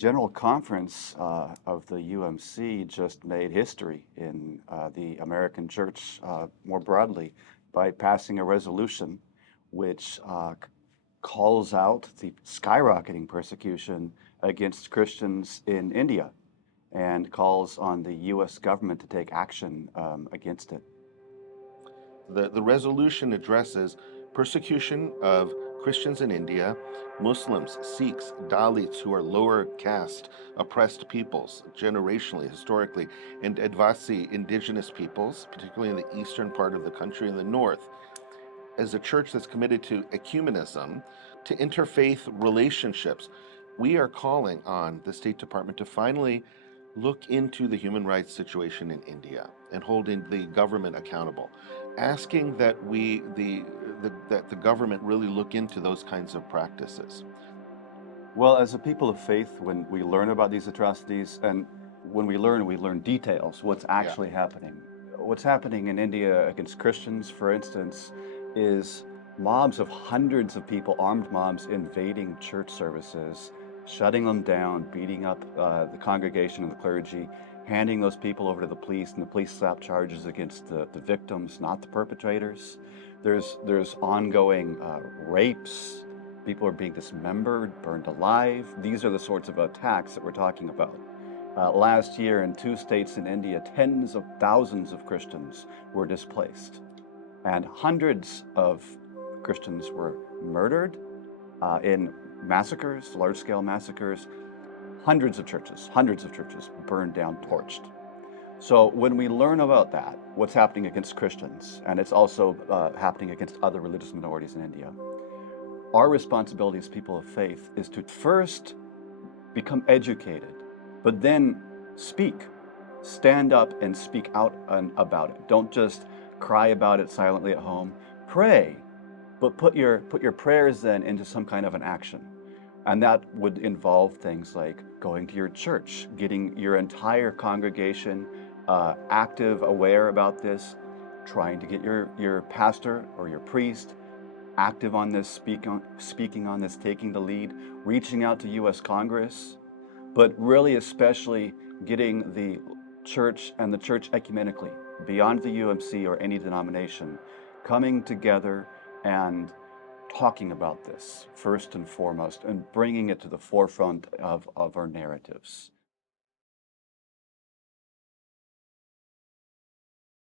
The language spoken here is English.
General Conference of the UMC just made history in the American church more broadly by passing a resolution which calls out the skyrocketing persecution against Christians in India and calls on the U.S. government to take action against it. The resolution addresses persecution of Christians in India, Muslims, Sikhs, Dalits, who are lower caste, oppressed peoples, generationally, historically, and Advasi indigenous peoples, particularly in the eastern part of the country and the north. As a church that's committed to ecumenism, to interfaith relationships, we are calling on the State Department to finally look into the human rights situation in India and holding the government accountable, asking that that the government really look into those kinds of practices. Well, as a people of faith, when we learn about these atrocities, and when we learn details, what's Yeah. actually happening. What's happening in India against Christians, for instance, is mobs of hundreds of people, armed mobs, invading church services, shutting them down, beating up the congregation and the clergy, handing those people over to the police, and the police slap charges against the victims, not the perpetrators. There's ongoing rapes. People are being dismembered, burned alive. These are the sorts of attacks that we're talking about. Last year, in 2 states in India, tens of thousands of Christians were displaced, and hundreds of Christians were murdered in massacres, large-scale massacres. Hundreds of churches burned down, torched. So when we learn about that, what's happening against Christians, and it's also happening against other religious minorities in India, our responsibility as people of faith is to first become educated, but then speak. Stand up and speak out about it. Don't just cry about it silently at home. Pray, but put your prayers then into some kind of an action. And that would involve things like going to your church, getting your entire congregation active, aware about this, trying to get your pastor or your priest active on this, speaking on this, taking the lead, reaching out to U.S. Congress, but really especially getting the church and the church ecumenically, beyond the UMC or any denomination, coming together and talking about this first and foremost and bringing it to the forefront of our narratives.